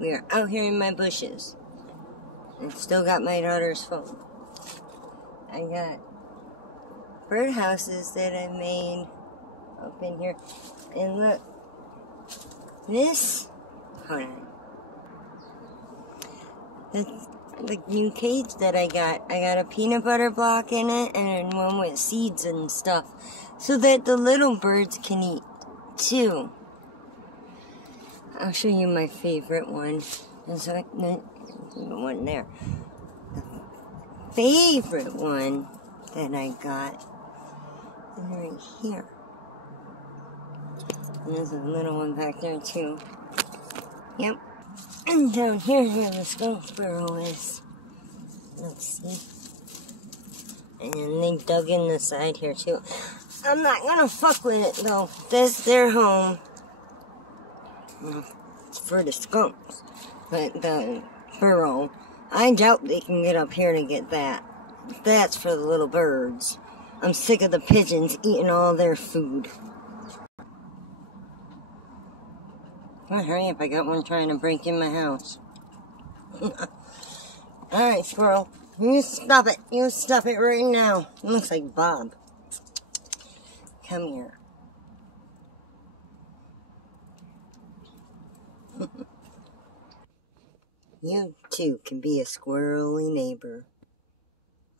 We are out here in my bushes. And still got my daughter's phone. I got birdhouses that I made up in here. And look, this, hold on. The new cage that I got a peanut butter block in it and one with seeds and stuff. So that the little birds can eat too. I'll show you my favorite one. There's one there. The favorite one that I got is right here. And there's a little one back there too. Yep. And down here where the squirrel is. Let's see. And they dug in the side here too. I'm not gonna fuck with it though. That's their home. It's for the skunks. But the burrow, I doubt they can get up here to get that. That's for the little birds. I'm sick of the pigeons eating all their food. Come on, hurry up. I got one trying to break in my house. Alright, squirrel. You stop it. You stop it right now. It looks like Bob. Come here. You too can be a squirrely neighbor.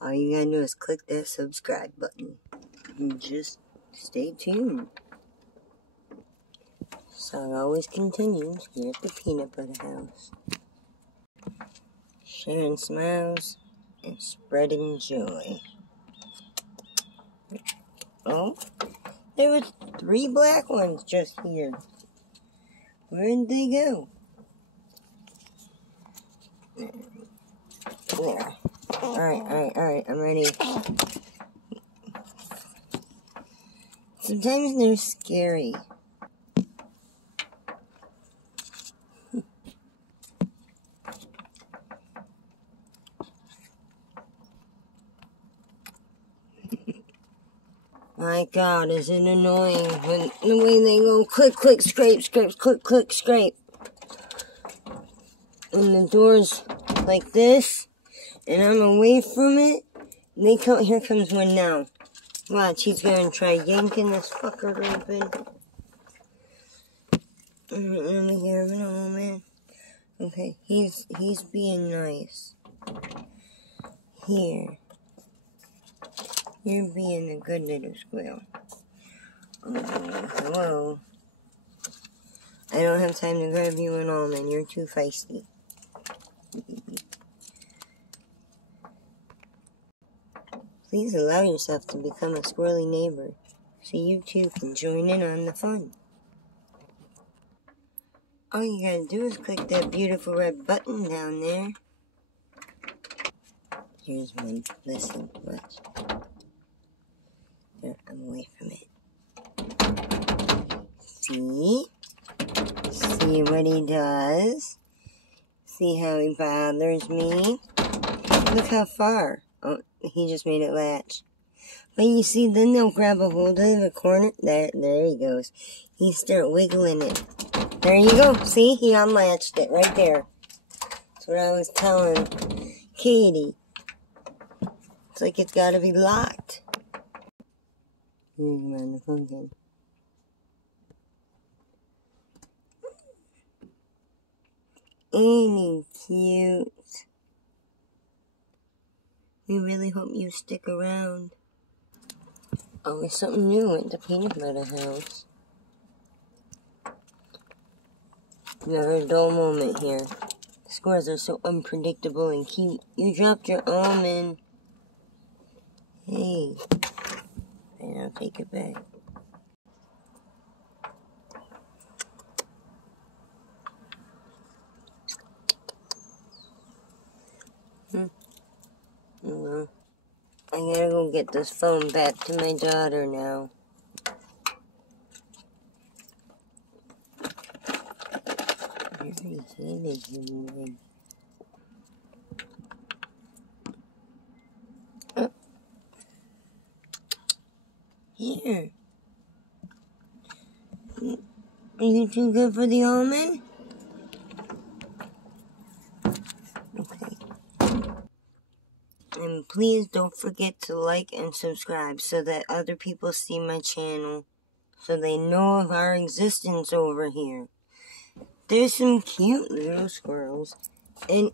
All you gotta do is click that subscribe button. And just stay tuned. So it always continues here at the Peanut Butter House. Sharing smiles and spreading joy. Oh, there was 3 black ones just here. Where'd they go? There. Alright, I'm ready. Sometimes they're scary. My God, is it annoying when the way they go click, click, scrape, scrape, click, click, scrape. And the door's like this, and I'm away from it, and they come, here comes one now. Watch, he's gonna try yanking this fucker open. Let me hear him in a moment. Okay, he's being nice. Here. You're being a good little squirrel. Oh, hello. I don't have time to grab you an almond. You're too feisty. Please allow yourself to become a squirrely neighbor so you too can join in on the fun. All you gotta do is click that beautiful red button down there. Here's one. Listen, watch. There, I'm away from it. See? See what he does? See how he bothers me? Look how far. Oh, he just made it latch. But you see, then they'll grab a hold of the corner. There he goes. He start wiggling it. There you go. See, he unlatched it right there. That's what I was telling Katie. It's like it's got to be locked. Here's around the pumpkin. Ain't he cute? We really hope you stick around. Always something new at the Peanut Butter House. Never a dull moment here. Squirrels are so unpredictable and cute. You dropped your almond. Hey. And I'll take it back. Well, I gotta go get this phone back to my daughter now. Here. Are you too good for the almond? And please don't forget to like and subscribe so that other people see my channel, so they know of our existence over here. There's some cute little squirrels, and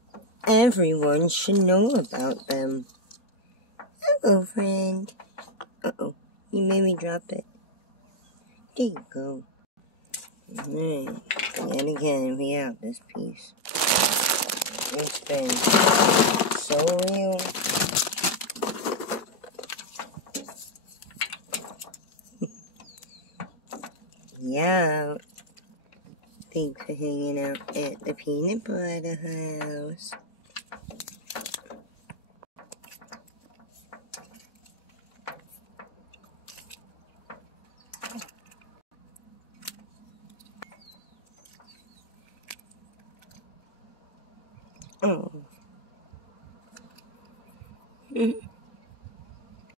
everyone should know about them. Hello, friend. Uh-oh, you made me drop it. There you go. Alright, yet again, we have this piece. It's been so real. Yeah. Thanks for hanging out at the peanut butter house. Oh.